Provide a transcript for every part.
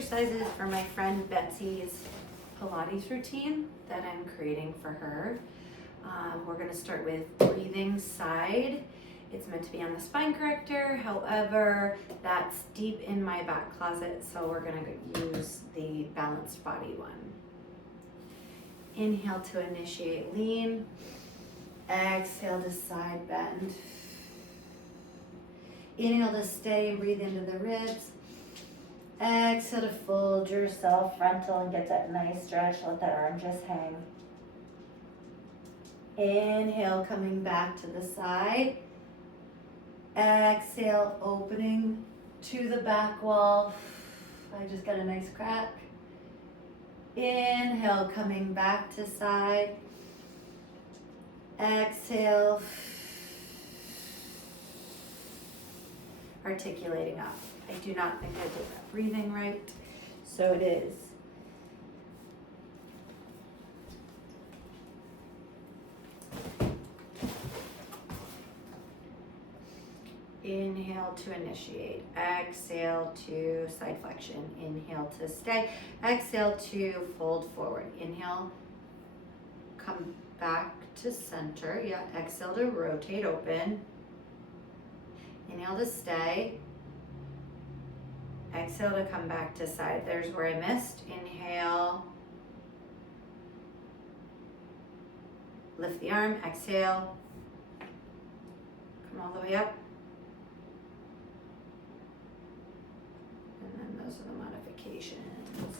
exercises for my friend Betsy's Pilates routine that I'm creating for her. We're going to start with breathing side. It's meant to be on the spine corrector, however, that's deep in my back closet, so we're going to use the balanced body one. Inhale to initiate lean. Exhale to side bend. Inhale to stay and breathe into the ribs. Exhale to fold yourself frontal and get that nice stretch. Let that arm just hang. Inhale, coming back to the side. Exhale, opening to the back wall. I just got a nice crack. Inhale, coming back to side. Exhale. Articulating up. I do not think I did that breathing right, so it is. Inhale to initiate. Exhale to side flexion. Inhale to stay. Exhale to fold forward. Inhale, come back to center. Yeah, exhale to rotate open. Inhale to stay. Exhale to come back to side. There's where I missed. Inhale. Lift the arm. Exhale. Come all the way up. And then those are the modifications.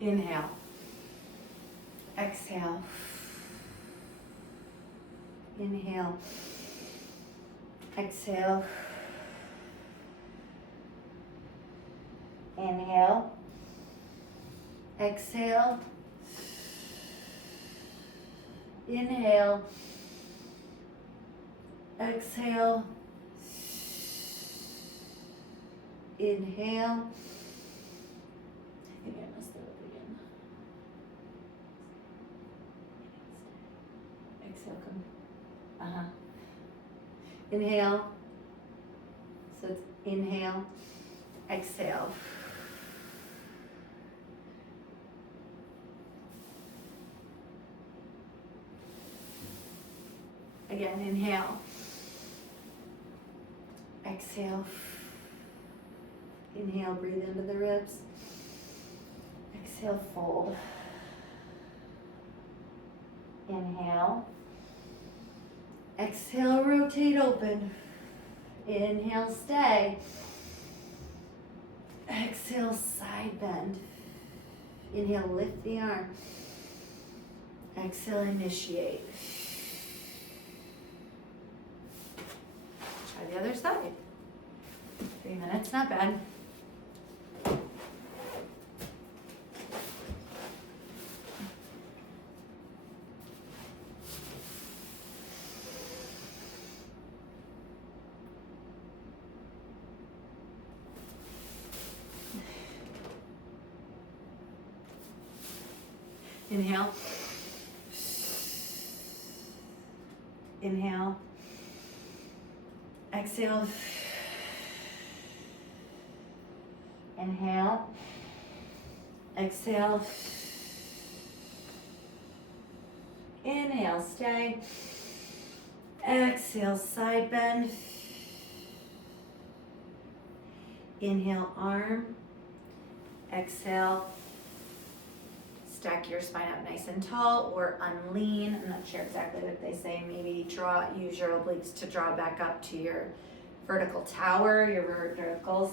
Inhale. Exhale. Inhale. Exhale. Inhale. Exhale. Inhale. Exhale. Inhale. I think I messed that up again. Exhale, come. Inhale. So it's inhale, exhale. Again, inhale. Exhale. Inhale, breathe into the ribs. Exhale, fold. Inhale. Exhale, rotate open. Inhale, stay. Exhale, side bend. Inhale, lift the arm. Exhale, initiate. Try the other side. 3 minutes, not bad. Inhale. Inhale. Exhale. Inhale. Exhale. Inhale, stay. Exhale, side bend. Inhale, arm. Exhale. Stack your spine up nice and tall or unlean. I'm not sure exactly what they say. Maybe use your obliques to draw back up to your vertical tower, your vertical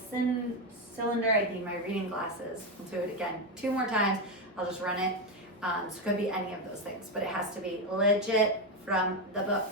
cylinder. I need my reading glasses. We'll do it again 2 more times. I'll just run it. So it could be any of those things, but it has to be legit from the book.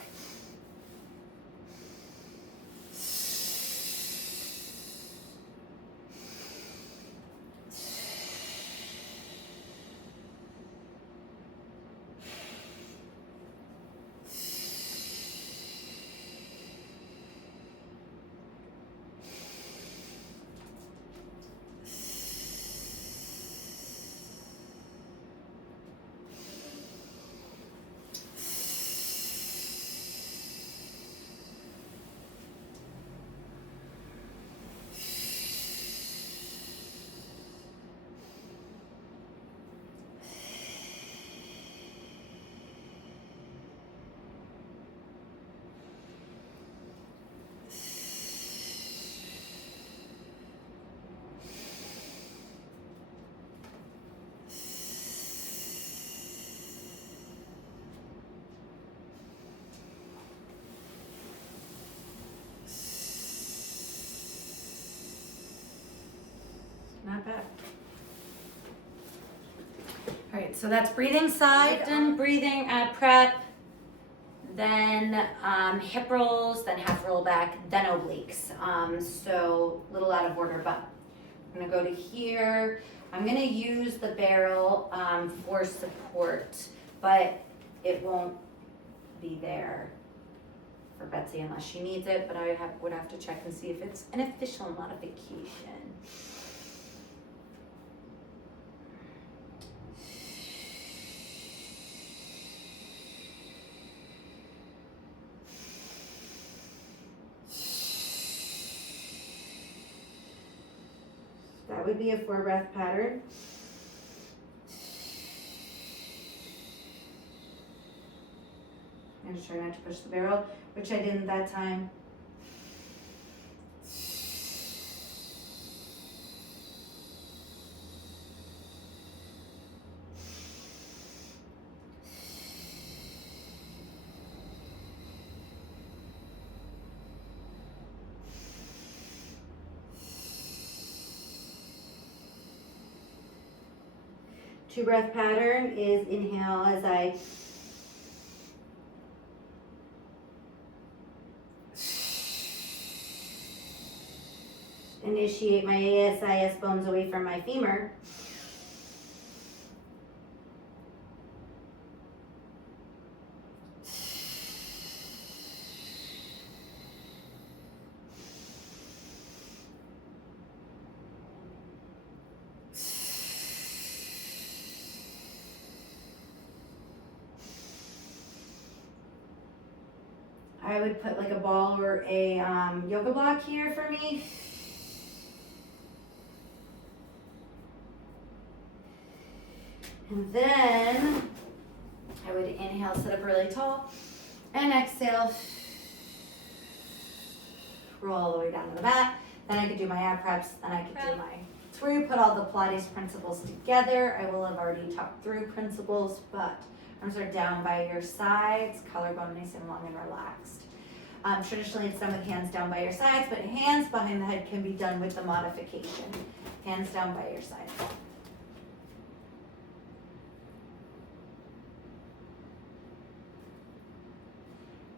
Okay. All right, so that's breathing side, done breathing prep, then hip rolls, then half roll back, then obliques. So a little out of order, but I'm gonna go to here. I'm gonna use the barrel for support, but it won't be there for Betsy unless she needs it, but I would have to check and see if it's an official modification. That would be a 4-breath pattern. I'm just trying not to push the barrel, which I didn't that time. Two-breath pattern is inhale as I initiate my ASIS bones away from my femur. I would put like a ball or a yoga block here for me. And then I would inhale, sit up really tall, and exhale, roll all the way down to the mat. Then I could do my ab preps, then I could do my, it's where you put all the Pilates principles together. I will have already talked through principles, but arms are down by your sides, collarbone nice and long and relaxed. Traditionally it's done with hands down by your sides, but hands behind the head can be done with the modification. Hands down by your sides.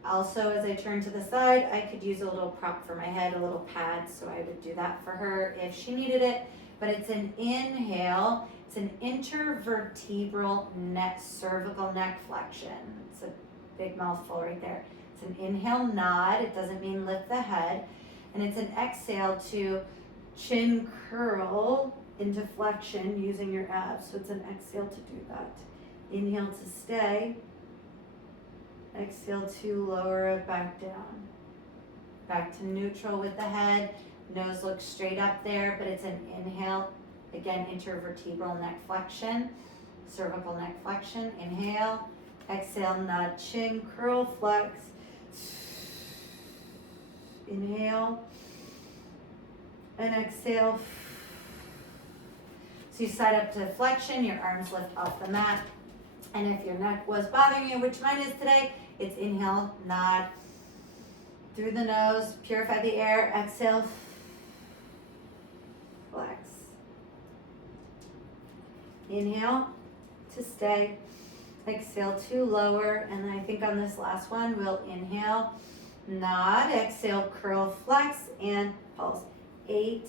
Also, as I turn to the side, I could use a little prop for my head, a little pad, so I would do that for her if she needed it. But it's an inhale, it's an intervertebral neck, cervical neck flexion. It's a big mouthful right there. It's an inhale nod, it doesn't mean lift the head. And it's an exhale to chin curl into flexion using your abs. So it's an exhale to do that. Inhale to stay. Exhale to lower it back down. Back to neutral with the head. Nose looks straight up there, but it's an inhale. Again, intervertebral neck flexion, cervical neck flexion. Inhale. Exhale, nod, chin, curl, flex. Inhale. And exhale. So you side up to flexion, your arms lift off the mat. And if your neck was bothering you, which mine is today, it's inhale, nod, through the nose, purify the air, exhale, flex. Inhale to stay, exhale to lower, and then I think on this last one, we'll inhale, nod, exhale, curl, flex, and pulse. 8,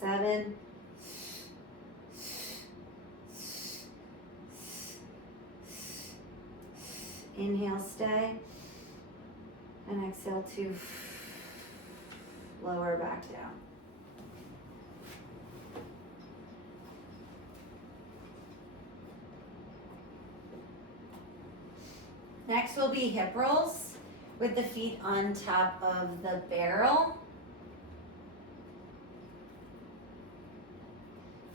7, inhale, stay, and exhale to lower back down. Next will be hip rolls with the feet on top of the barrel.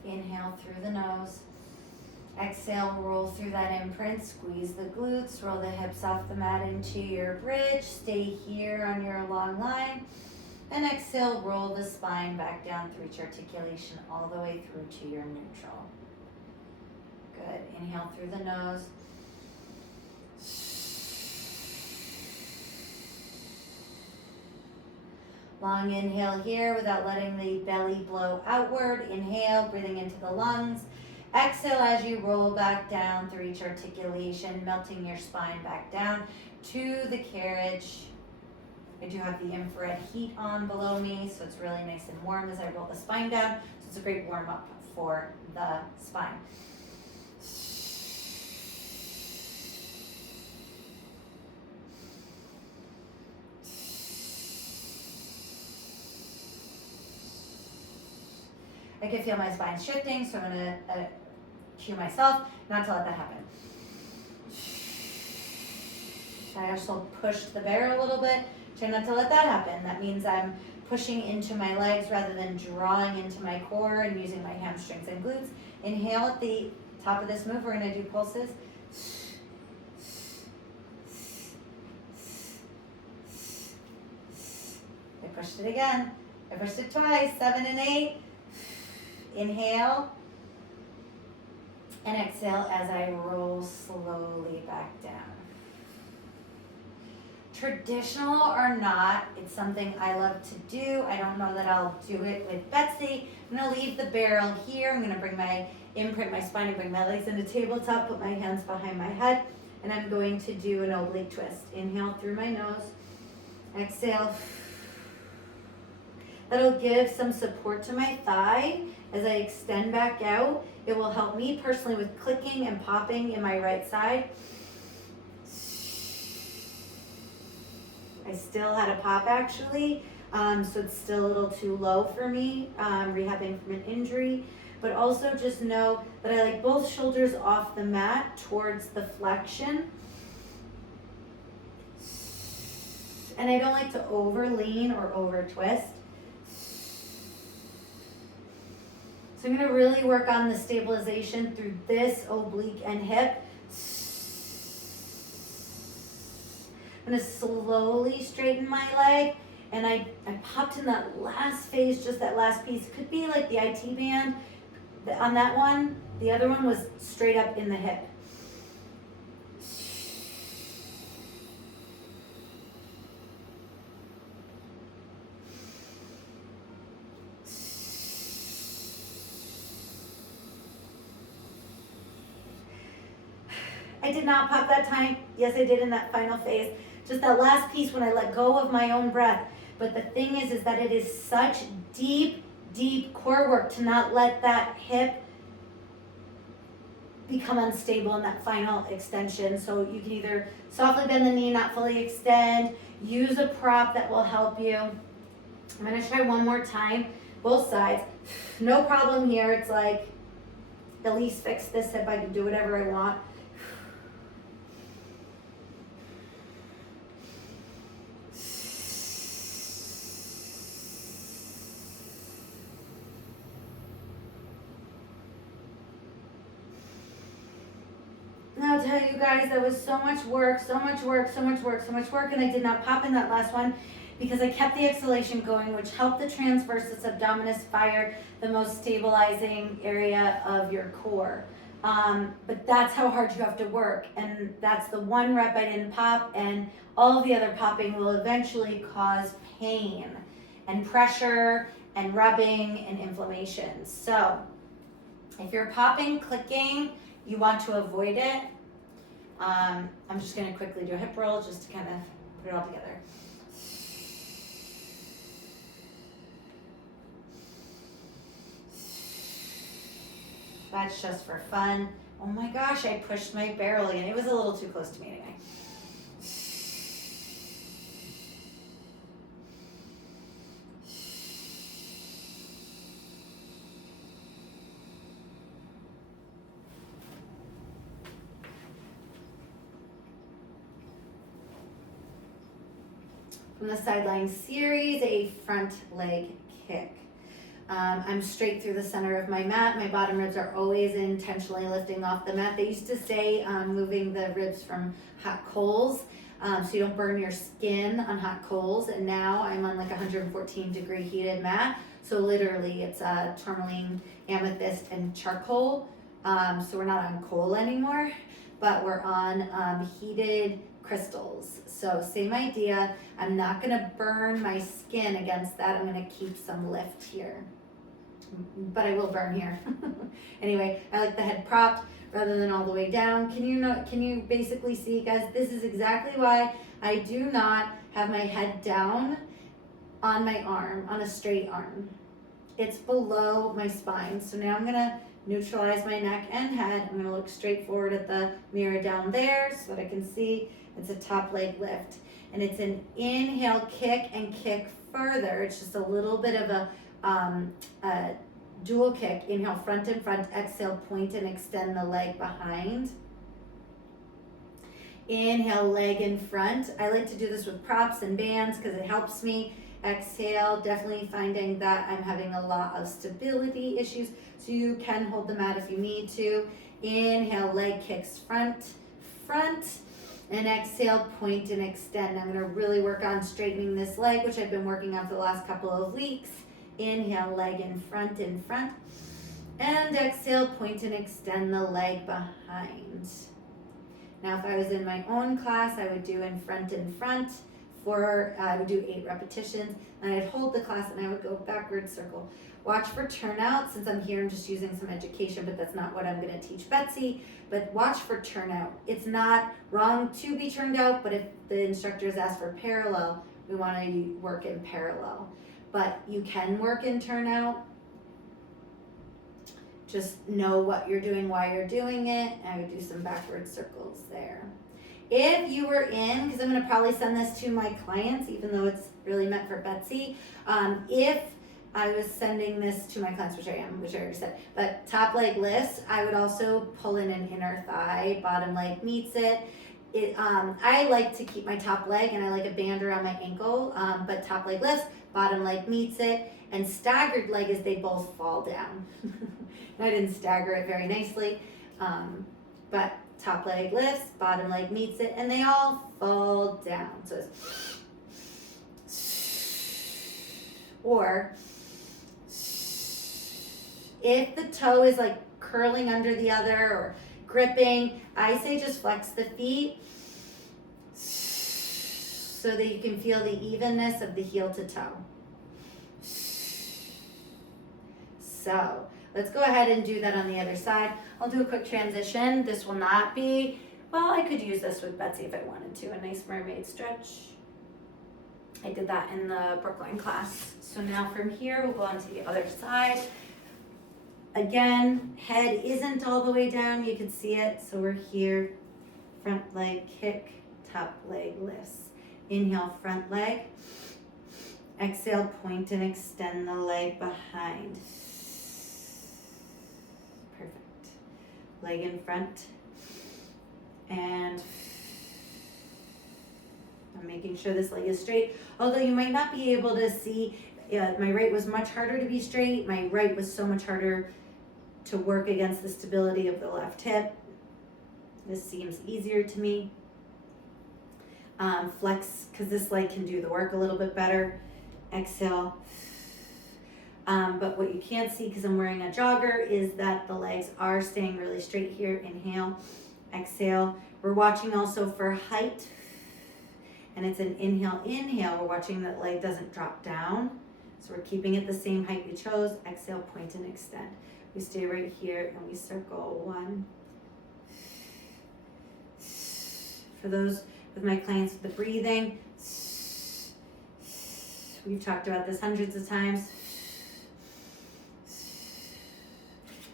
Inhale through the nose. Exhale, roll through that imprint, squeeze the glutes, roll the hips off the mat into your bridge, stay here on your long line, and exhale, roll the spine back down to reach articulation all the way through to your neutral. Good, inhale through the nose. Long inhale here without letting the belly blow outward. Inhale, breathing into the lungs. Exhale as you roll back down through each articulation, melting your spine back down to the carriage. I do have the infrared heat on below me, so it's really nice and warm as I roll the spine down. So it's a great warm up for the spine. I can feel my spine shifting, so I'm going to cue myself not to let that happen. I also pushed the barrel a little bit. Try not to let that happen. That means I'm pushing into my legs rather than drawing into my core and using my hamstrings and glutes. Inhale at the top of this move. We're going to do pulses. I pushed it again. I pushed it twice, 7 and 8. Inhale and exhale as I roll slowly back down. Traditional or not, it's something I love to do. I don't know that I'll do it with Betsy. I'm gonna leave the barrel here. I'm gonna imprint my spine and bring my legs into tabletop, put my hands behind my head, and I'm going to do an oblique twist. Inhale through my nose, exhale. That'll give some support to my thigh as I extend back out. It will help me personally with clicking and popping in my right side. I still had a pop actually, so it's still a little too low for me, rehabbing from an injury. But also just know that I like both shoulders off the mat towards the flexion. And I don't like to over lean or over twist. So I'm gonna really work on the stabilization through this oblique and hip. I'm gonna slowly straighten my leg, and I popped in that last phase, just that last piece. Could be like the IT band on that one. The other one was straight up in the hip. I did not pop that time. Yes, I did in that final phase. Just that last piece when I let go of my own breath. But the thing is that it is such deep, deep core work to not let that hip become unstable in that final extension. So you can either softly bend the knee, not fully extend, use a prop that will help you. I'm gonna try one more time, both sides. No problem here. It's like, at least fix this hip. I can do whatever I want. And I'll tell you guys, that was so much work, and I did not pop in that last one because I kept the exhalation going, which helped the transversus abdominis fire, the most stabilizing area of your core. But that's how hard you have to work, and that's the one rep I didn't pop, and all of the other popping will eventually cause pain and pressure and rubbing and inflammation. So if you're popping, clicking, you want to avoid it. I'm just going to quickly do a hip roll just to kind of put it all together. That's just for fun. Oh my gosh, I pushed my barrel again. It was a little too close to me anyway. From the sideline series, a front leg kick. I'm straight through the center of my mat. My bottom ribs are always intentionally lifting off the mat. They used to say moving the ribs from hot coals so you don't burn your skin on hot coals. And now I'm on like 114 degree heated mat. So literally it's tourmaline, amethyst, and charcoal. So we're not on coal anymore, but we're on heated crystals. So same idea. I'm not gonna burn my skin against that. I'm gonna keep some lift here, but I will burn here. Anyway, I like the head propped rather than all the way down. Can you basically see, guys? This is exactly why I do not have my head down on my arm, on a straight arm. It's below my spine. So now I'm gonna neutralize my neck and head. I'm gonna look straight forward at the mirror down there so that I can see. It's a top leg lift. And it's an inhale, kick, and kick further. It's just a little bit of a dual kick. Inhale, front and front. Exhale, point and extend the leg behind. Inhale, leg in front. I like to do this with props and bands because it helps me. Exhale, definitely finding that I'm having a lot of stability issues, so you can hold the mat if you need to. Inhale, leg kicks front, and exhale, point and extend. I'm gonna really work on straightening this leg, which I've been working on for the last couple of weeks. Inhale, leg in front, and exhale, point and extend the leg behind. Now, if I was in my own class, I would do in front, I would do 8 repetitions, and I'd hold the class and I would go backward circle. Watch for turnout. Since I'm here, I'm just using some education, but that's not what I'm gonna teach Betsy, but watch for turnout. It's not wrong to be turned out, but if the instructors ask for parallel, we wanna work in parallel. But you can work in turnout. Just know what you're doing, why you're doing it. I would do some backward circles there. If you were in, because I'm going to probably send this to my clients, even though it's really meant for Betsy. If I was sending this to my clients, which I already said, but top leg lifts, I would also pull in an inner thigh, bottom leg meets it. I like to keep my top leg and I like a band around my ankle, but top leg lifts, bottom leg meets it, and staggered leg is they both fall down. I didn't stagger it very nicely, but top leg lifts, bottom leg meets it, and they all fall down. So it's, or if the toe is like curling under the other or gripping, I say just flex the feet so that you can feel the evenness of the heel to toe. So let's go ahead and do that on the other side. I'll do a quick transition. This will not be, well, I could use this with Betsy if I wanted to, a nice mermaid stretch. I did that in the Brookline class. So now from here, we'll go on to the other side. Again, head isn't all the way down. You can see it. So we're here, front leg kick, top leg lifts. Inhale, front leg. Exhale, point and extend the leg behind. Perfect. Leg in front. And I'm making sure this leg is straight. Although you might not be able to see, my right was much harder to be straight. My right was so much harder to work against the stability of the left hip. This seems easier to me. Flex, because this leg can do the work a little bit better. Exhale. But what you can't see, because I'm wearing a jogger, is that the legs are staying really straight here. Inhale, exhale. We're watching also for height. And it's an inhale, inhale. We're watching that leg doesn't drop down. So we're keeping it the same height we chose. Exhale, point and extend. We stay right here and we circle 1. For those with my clients with the breathing, we've talked about this hundreds of times.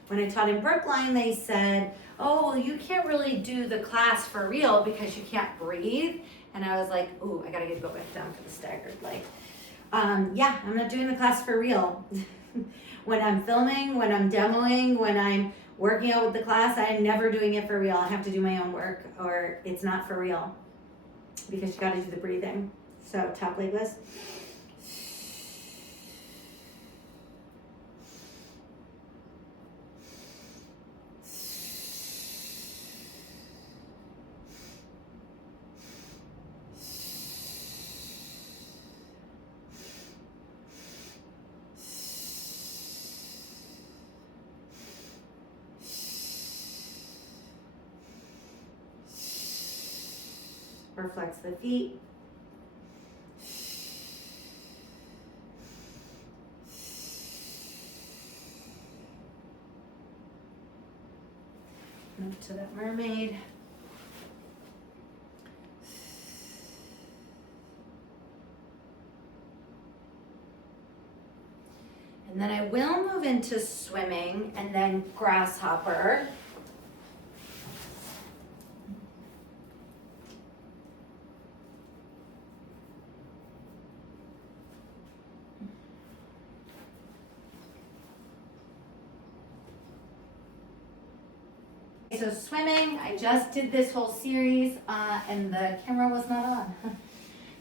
When I taught in Brookline, they said, oh, well, you can't really do the class for real because you can't breathe. And I was like, ooh, I gotta go back down for the staggered leg. Yeah, I'm not doing the class for real. When I'm filming, when I'm demoing, when I'm working out with the class, I'm never doing it for real. I have to do my own work or it's not for real because you gotta do the breathing. So top leg lifts. We're or flex the feet. Move to that mermaid. And then I will move into swimming and then grasshopper. So swimming, I just did this whole series and the camera was not on.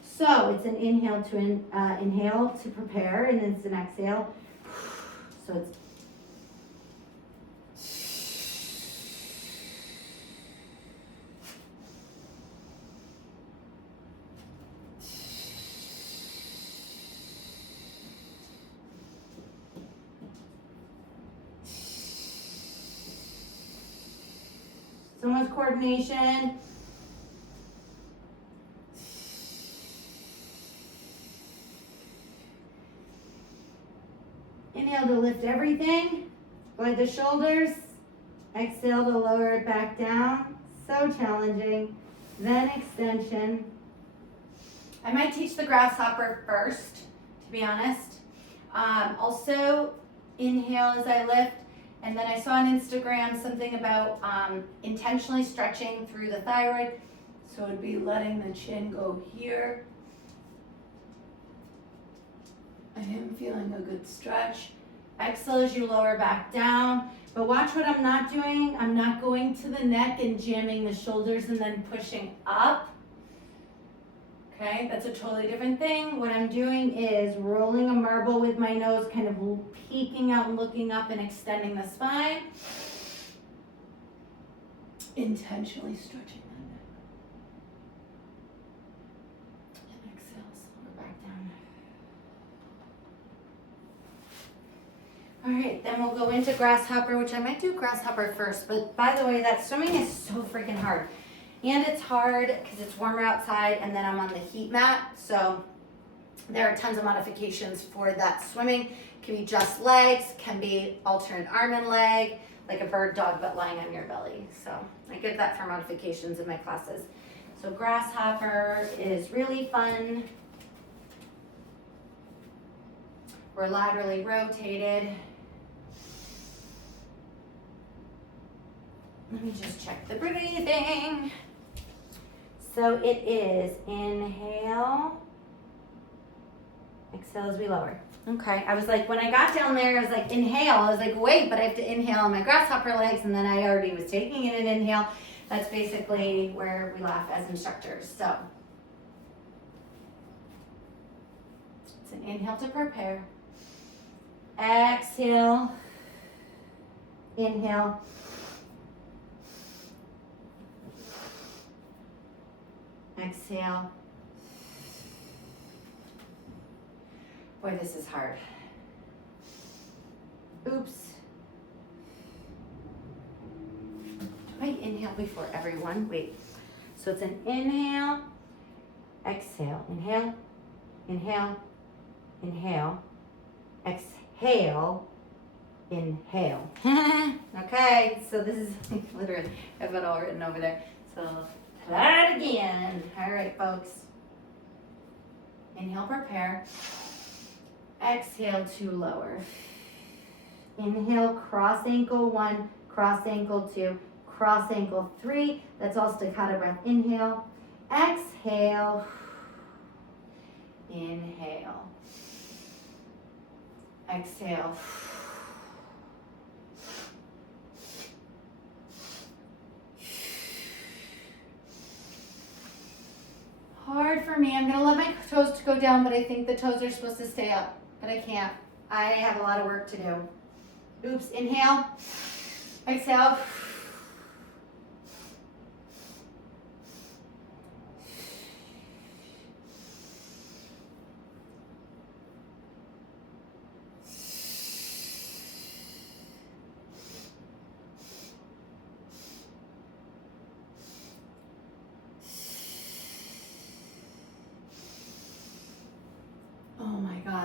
So it's an inhale to inhale to prepare, and it's an exhale. So it's someone's coordination. Inhale to lift everything, glide the shoulders. Exhale to lower it back down. So challenging. Then extension. I might teach the grasshopper first, to be honest. Also, inhale as I lift. And then I saw on Instagram something about intentionally stretching through the thyroid. So it'd be letting the chin go here. I am feeling a good stretch. Exhale as you lower back down. But watch what I'm not doing. I'm not going to the neck and jamming the shoulders and then pushing up. Okay, that's a totally different thing. What I'm doing is rolling a marble with my nose, kind of peeking out and looking up and extending the spine. Intentionally stretching that neck. And exhale, slow back down. All right, then we'll go into grasshopper, which I might do grasshopper first. But by the way, that swimming is so freaking hard. And it's hard because it's warmer outside and then I'm on the heat mat. So there are tons of modifications for that swimming. Can be just legs, can be alternate arm and leg, like a bird dog but lying on your belly. So I give that for modifications in my classes. So grasshopper is really fun. We're laterally rotated. Let me just check the breathing. So it is inhale, exhale as we lower. Okay, I was like, when I got down there, I was like, inhale. I was like, wait, but I have to inhale on my grasshopper legs, and then I already was taking it in inhale. That's basically where we laugh as instructors. So it's an inhale to prepare. Exhale, inhale. Exhale. Boy, this is hard. Oops. Do I inhale before everyone? Wait. So it's an inhale, exhale, inhale, inhale, inhale, exhale, inhale. Okay, so this is literally, I have it all written over there. So that again. All right, folks. Inhale, prepare. Exhale to lower. Inhale, cross ankle 1, cross ankle 2, cross ankle 3. That's all staccato breath. Inhale, exhale, inhale, exhale. Hard for me. I'm gonna let my toes to go down, but I think the toes are supposed to stay up, but I can't. I have a lot of work to do. Oops, inhale, exhale.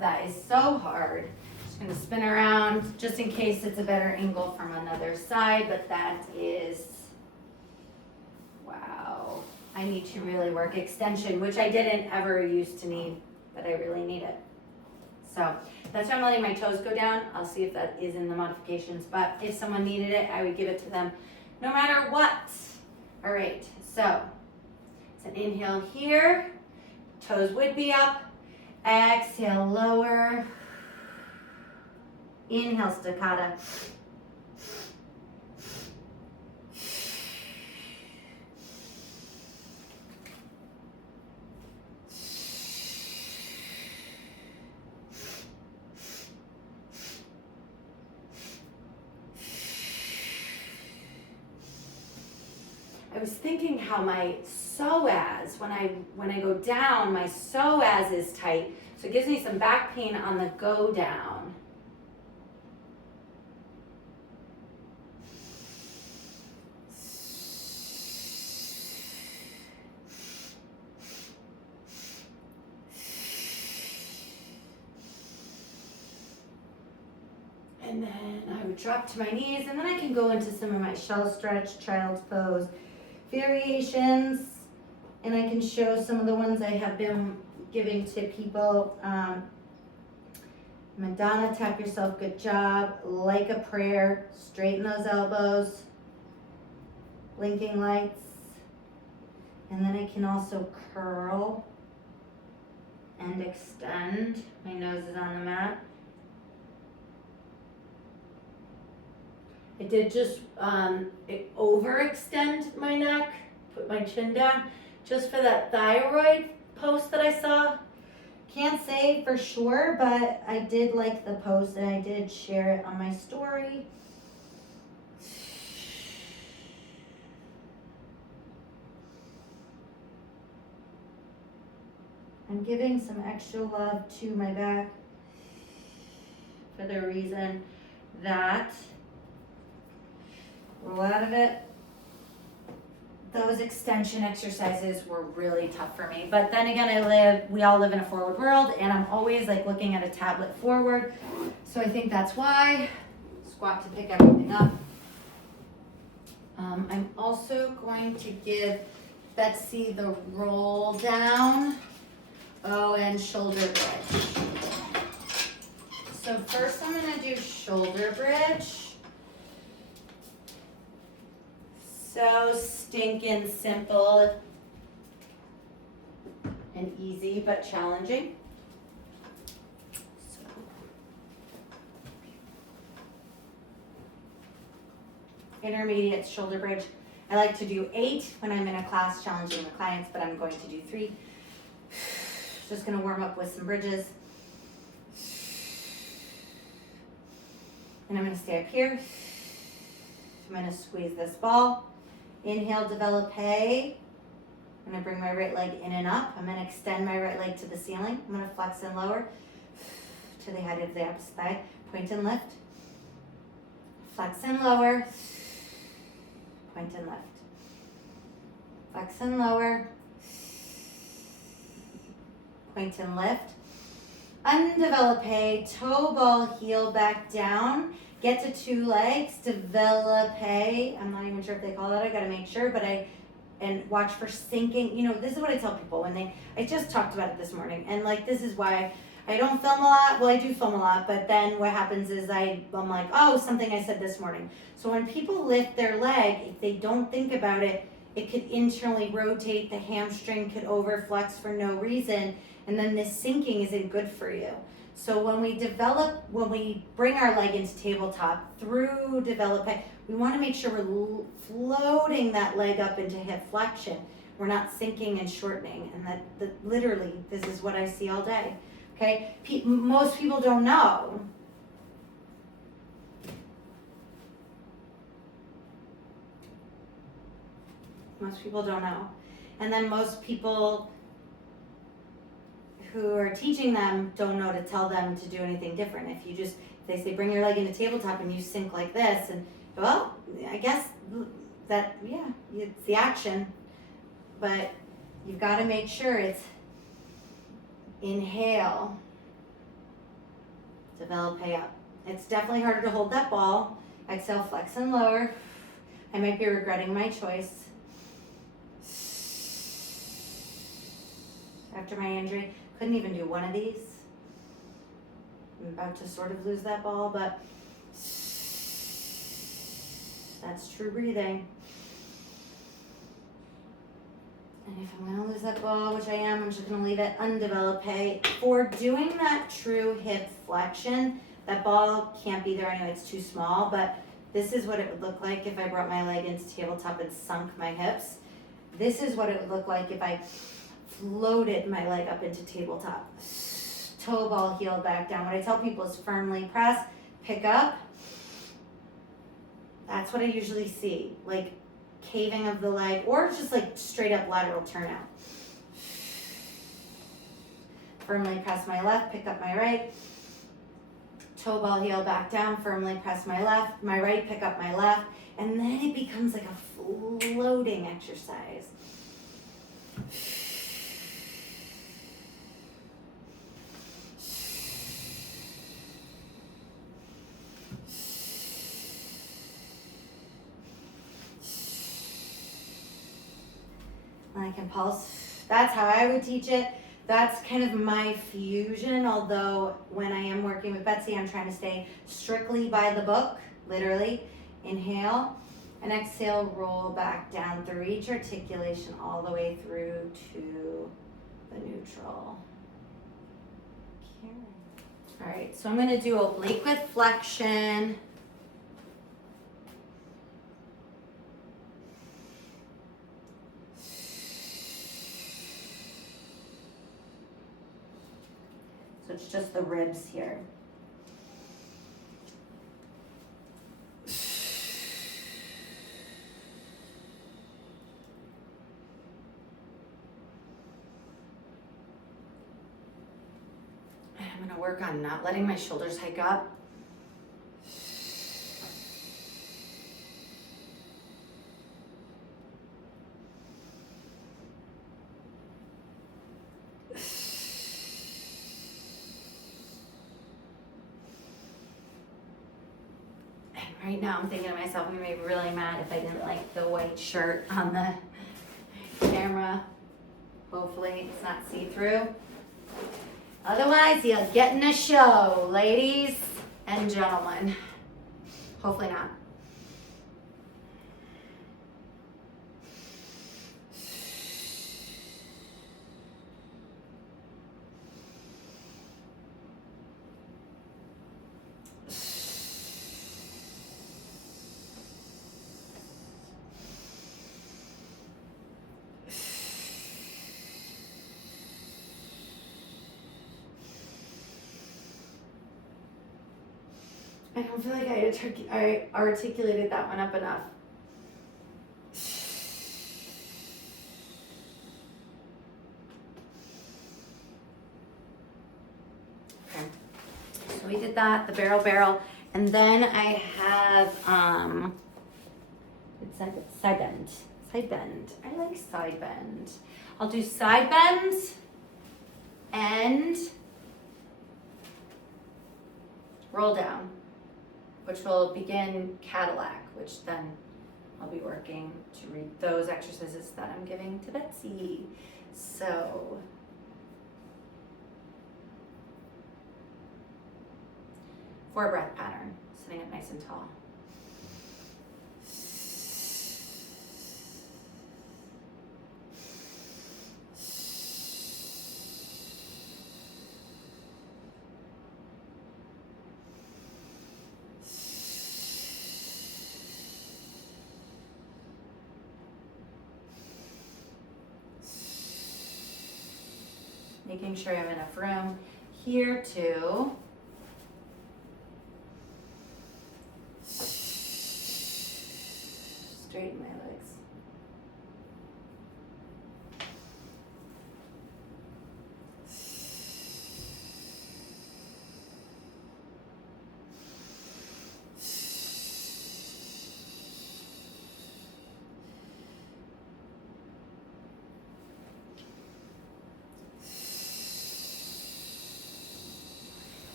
that is so hard. Just gonna spin around just in case it's a better angle from another side, but that is, wow. I need to really work extension, which I didn't ever used to need, but I really need it. So that's why I'm letting my toes go down. I'll see if that is in the modifications, but if someone needed it, I would give it to them no matter what. All right, so it's an inhale here, toes would be up, exhale, lower, inhale, staccato. I was thinking how my psoas, when I go down, my psoas is tight, so it gives me some back pain on the go down. And then I would drop to my knees, and then I can go into some of my shell stretch, child's pose variations, and I can show some of the ones I have been giving to people. Madonna, tap yourself, good job. Like a prayer, straighten those elbows. Blinking lights. And then I can also curl and extend. My nose is on the mat. I did just overextend my neck, put my chin down, just for that thyroid post that I saw. Can't say for sure, but I did like the post and I did share it on my story. I'm giving some extra love to my back for the reason that roll out of it. Those extension exercises were really tough for me. But then again, we all live in a forward world, and I'm always like looking at a tablet forward. So I think that's why. Squat to pick everything up. I'm also going to give Betsy the roll down. Oh, and shoulder bridge. So first I'm gonna do shoulder bridge. So stinking simple and easy, but challenging. So. Intermediate shoulder bridge. I like to do 8 when I'm in a class challenging the clients, but I'm going to do 3. Just gonna warm up with some bridges. And I'm gonna stay up here. I'm gonna squeeze this ball. Inhale, develop, hey. I'm gonna bring my right leg in and up. I'm gonna extend my right leg to the ceiling. I'm gonna flex and lower to the height of the opposite thigh. Point and lift. Flex and lower. Point and lift. Flex and lower. Point and lift. Undevelop, toe ball, heel back down. Get to 2 legs, develop, I'm not even sure if they call that, I gotta make sure, but and watch for sinking. You know, this is what I tell people when I just talked about it this morning, and like, this is why I don't film a lot. Well, I do film a lot, but then what happens is I'm like, oh, something I said this morning. So when people lift their leg, if they don't think about it, it could internally rotate, the hamstring could overflex for no reason, and then this sinking isn't good for you. So when we bring our leg into tabletop through develop, we want to make sure we're floating that leg up into hip flexion. We're not sinking and shortening, and that literally, this is what I see all day. Okay, most people don't know. Most people don't know. And then most people who are teaching them don't know to tell them to do anything different. If they say bring your leg into tabletop and you sink like this, and well, I guess that, yeah, it's the action, but you've got to make sure it's inhale, Develope up. It's definitely harder to hold that ball. Exhale, flex and lower. I might be regretting my choice. After my injury, couldn't even do one of these. I'm about to sort of lose that ball, but that's true breathing. And if I'm gonna lose that ball, which I am, I'm just gonna leave it undeveloped. For doing that true hip flexion, that ball can't be there anyway, it's too small, but this is what it would look like if I brought my leg into tabletop and sunk my hips. This is what it would look like if I floated my leg up into tabletop. Toe ball, heel back down. What I tell people is firmly press, pick up. That's what I usually see, like caving of the leg or just like straight up lateral turnout. Firmly press my left, pick up my right. Toe ball, heel back down, firmly press my left, my right, pick up my left, and then it becomes like a floating exercise. And I can pulse. That's how I would teach it. That's kind of my fusion, although when I am working with Betsy, I'm trying to stay strictly by the book, literally. Inhale and exhale, roll back down through each articulation all the way through to the neutral. Okay. All right, so I'm gonna do oblique with flexion. So it's just the ribs here. And I'm gonna work on not letting my shoulders hike up. Right now I'm thinking to myself, I'm gonna be really mad if I didn't like the white shirt on the camera. Hopefully it's not see-through. Otherwise, you're getting a show, ladies and gentlemen. Hopefully not. I don't feel like I articulated that one up enough. Okay, so we did that, the barrel, and then I have it's like side bend. I like side bend. I'll do side bend and roll down, which will begin Cadillac, which then I'll be working to read those exercises that I'm giving to Betsy. So, 4 breath pattern, sitting up nice and tall. Making sure I have enough room here to straighten my legs.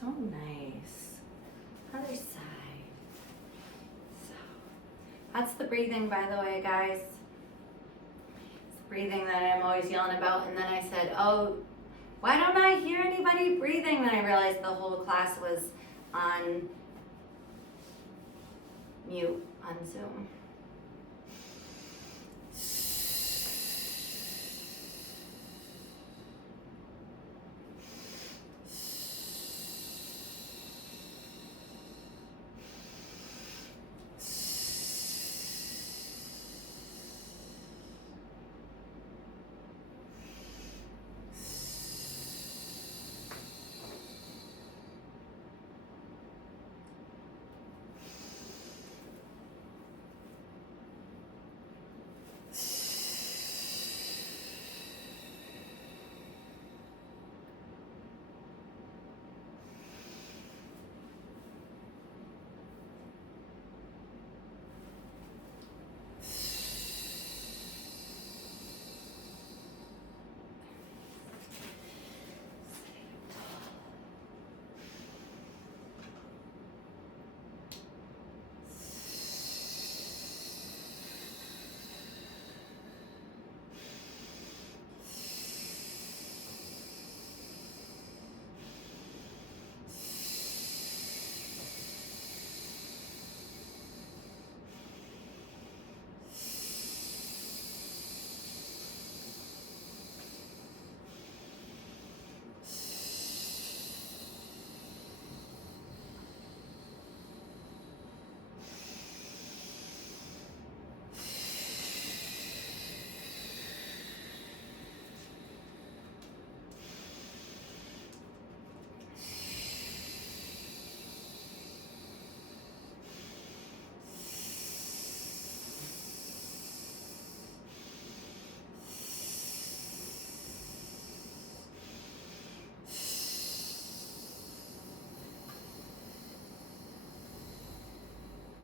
So nice. breathing, by the way, guys. It's the breathing that I'm always yelling about. And then I said, oh, why don't I hear anybody breathing? Then I realized the whole class was on mute on Zoom.